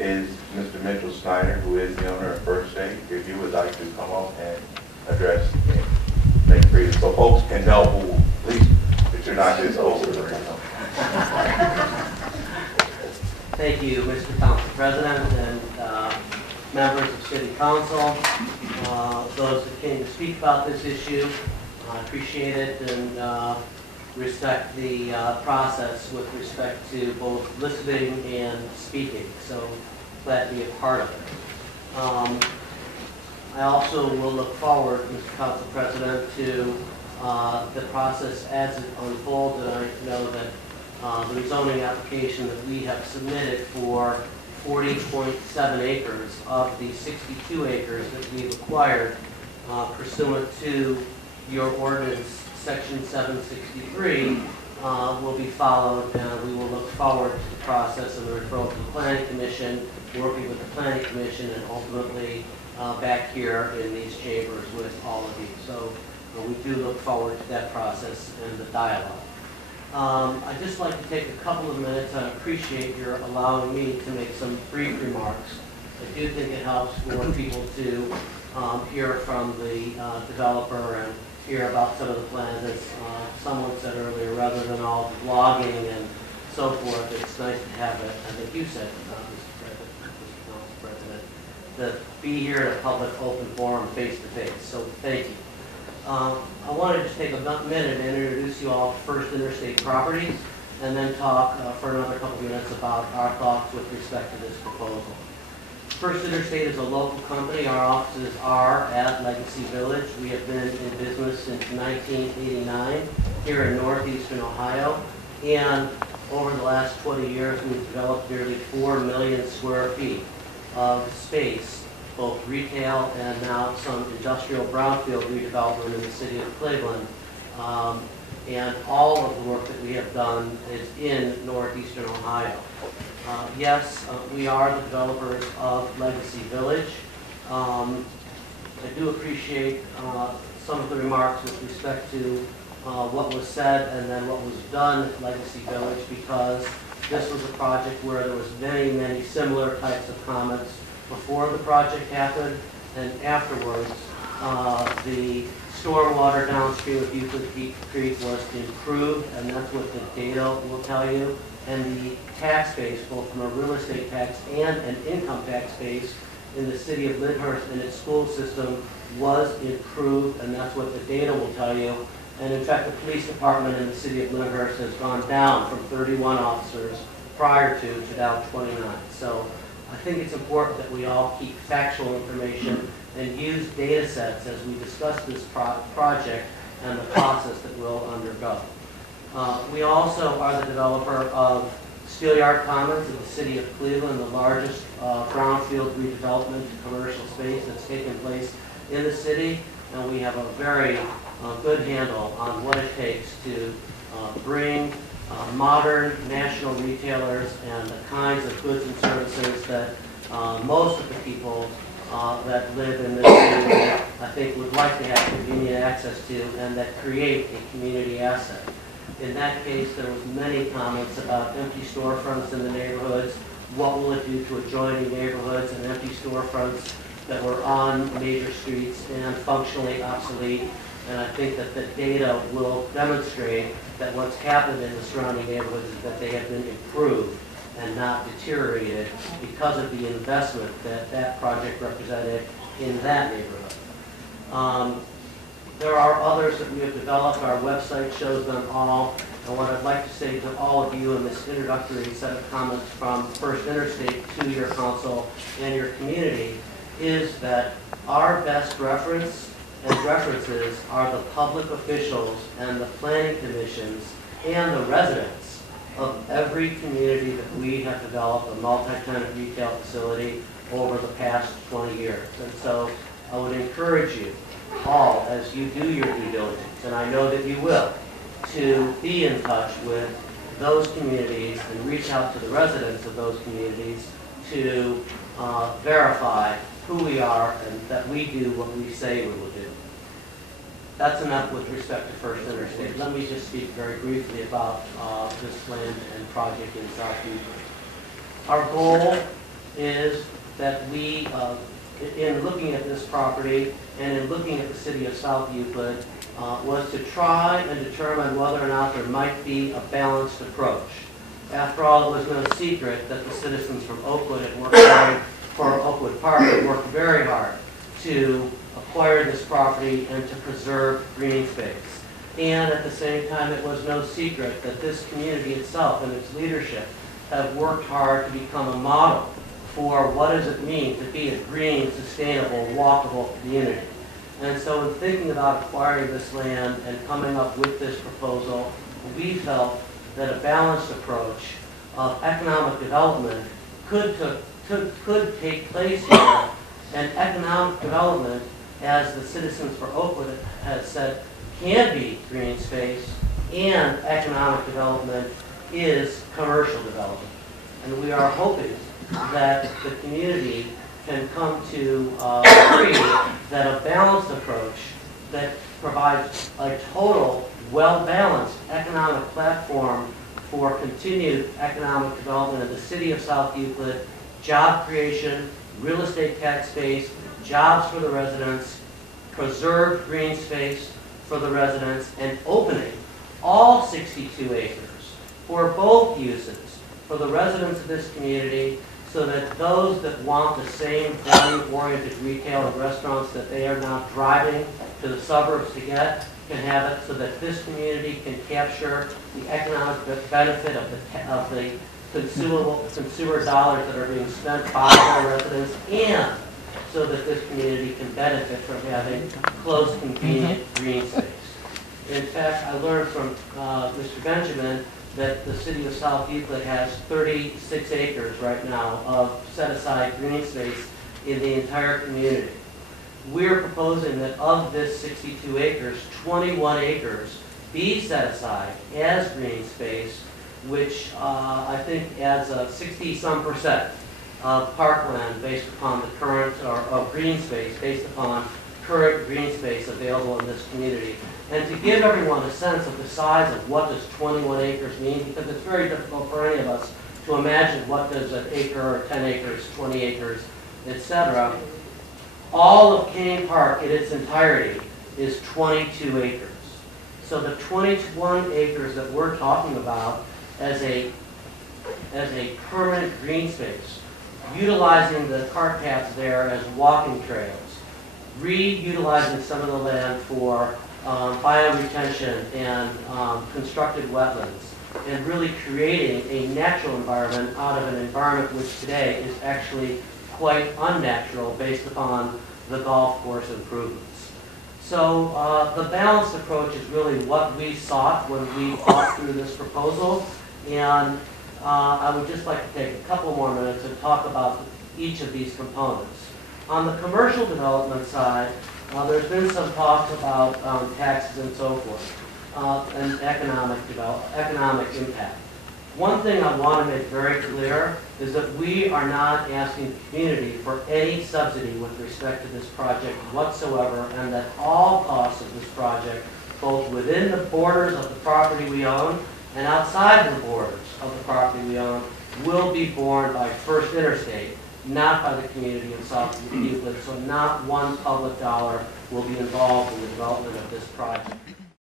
is Mr. Mitchell Snyder, who is the owner of First State. If you would like to come up and address and make free, so folks can know who, at least that you're not just over or anything. Thank you, Mr. Council President and members of City Council, those that came to speak about this issue. I appreciate it and respect the process with respect to both listening and speaking. So glad to be a part of it. I also will look forward, Mr. Council President, to the process as it unfolds, and I know that the rezoning application that we have submitted for 40.7 acres of the 62 acres that we've acquired pursuant to your ordinance section 763 will be followed, and we will look forward to the process of the referral to the Planning Commission, working with the Planning Commission, and ultimately back here in these chambers with all of you. So we do look forward to that process and the dialogue. I'd just like to take a couple of minutes. I appreciate your allowing me to make some brief remarks. I do think it helps for people to hear from the developer and hear about some of the plans. As someone said earlier, rather than all the blogging and so forth, it's nice to have it, I think you said, Mr. President, to be here at a public open forum face-to-face. So thank you. I want to just take a minute and introduce you all to First Interstate Properties, and then talk for another couple of minutes about our thoughts with respect to this proposal. First Interstate is a local company. Our offices are at Legacy Village. We have been in business since 1989 here in northeastern Ohio, and over the last 20 years we've developed nearly 4 million square feet of space, both retail and now some industrial brownfield redevelopment in the city of Cleveland. And all of the work that we have done is in northeastern Ohio. Yes, we are the developers of Legacy Village. I do appreciate some of the remarks with respect to what was said and then what was done at Legacy Village, because this was a project where there was many, many similar types of comments before the project happened and afterwards. The stormwater downstream of Euclid Creek was improved, and that's what the data will tell you. And the tax base, both from a real estate tax and an income tax base in the city of Lyndhurst and its school system, was improved, and that's what the data will tell you. And in fact, the police department in the city of Lyndhurst has gone down from 31 officers prior to now 29. So I think it's important that we all keep factual information and use data sets as we discuss this project and the process that we'll undergo. We also are the developer of Steelyard Commons in the city of Cleveland, the largest brownfield redevelopment commercial space that's taken place in the city, and we have a very good handle on what it takes to bring modern national retailers and the kinds of goods and services that most of the people that live in this area, I think, would like to have convenient access to, and that create a community asset. In that case, there was many comments about empty storefronts in the neighborhoods. What will it do to adjoining neighborhoods and empty storefronts that were on major streets and functionally obsolete? And I think that the data will demonstrate that what's happened in the surrounding neighborhoods is that they have been improved and not deteriorated because of the investment that that project represented in that neighborhood. There are others that we have developed. Our website shows them all. And what I'd like to say to all of you in this introductory set of comments from First Interstate to your council and your community is that our best reference and references are the public officials and the planning commissions and the residents of every community that we have developed a multi-tenant retail facility over the past 20 years. And so I would encourage you all, as you do your due diligence, and I know that you will, to be in touch with those communities and reach out to the residents of those communities to verify who we are and that we do what we say we will do. That's enough with respect to First Interstate. Let me just speak very briefly about this land and project in South Euclid. Our goal is that we, in looking at this property and in looking at the city of South Euclid, was to try and determine whether or not there might be a balanced approach. After all, it was no secret that the citizens from Oakwood had worked hard, for Oakwood Park had worked very hard to acquire this property and to preserve green space. And at the same time, it was no secret that this community itself and its leadership have worked hard to become a model for what does it mean to be a green, sustainable, walkable community. And so in thinking about acquiring this land and coming up with this proposal, we felt that a balanced approach of economic development could take place here, and economic development, as the citizens for Oakwood has said, can be green space, and economic development is commercial development. And we are hoping that the community can come to agree that a balanced approach that provides a total, well-balanced economic platform for continued economic development of the city of South Euclid, job creation, real estate tax base, jobs for the residents, preserved green space for the residents, and opening all 62 acres for both uses for the residents of this community, so that those that want the same value-oriented retail and restaurants that they are now driving to the suburbs to get can have it, so that this community can capture the economic benefit of the consumer dollars that are being spent by our residents, and so that this community can benefit from having close, convenient green space. In fact, I learned from Mr. Benjamin that the city of South Euclid has 36 acres right now of set-aside green space in the entire community. We're proposing that of this 62 acres, 21 acres be set aside as green space, which I think adds a 60-some% of parkland based upon the current, or of green space based upon current green space available in this community. And to give everyone a sense of the size of what does 21 acres mean, because it's very difficult for any of us to imagine what does an acre or 10 acres, 20 acres, etc. All of Kane Park in its entirety is 22 acres. So the 21 acres that we're talking about as a permanent green space, utilizing the cart paths there as walking trails, reutilizing some of the land for bioretention and constructed wetlands, and really creating a natural environment out of an environment which today is actually quite unnatural based upon the golf course improvements. So the balanced approach is really what we sought when we thought through this proposal, and I would just like to take a couple more minutes and talk about each of these components. On the commercial development side, there's been some talk about taxes and so forth, and economic impact. One thing I want to make very clear is that we are not asking the community for any subsidy with respect to this project whatsoever, and that all costs of this project, both within the borders of the property we own and outside the borders of the property we own, will be borne by First Interstate, not by the community in South Euclid. So not one public dollar will be involved in the development of this project.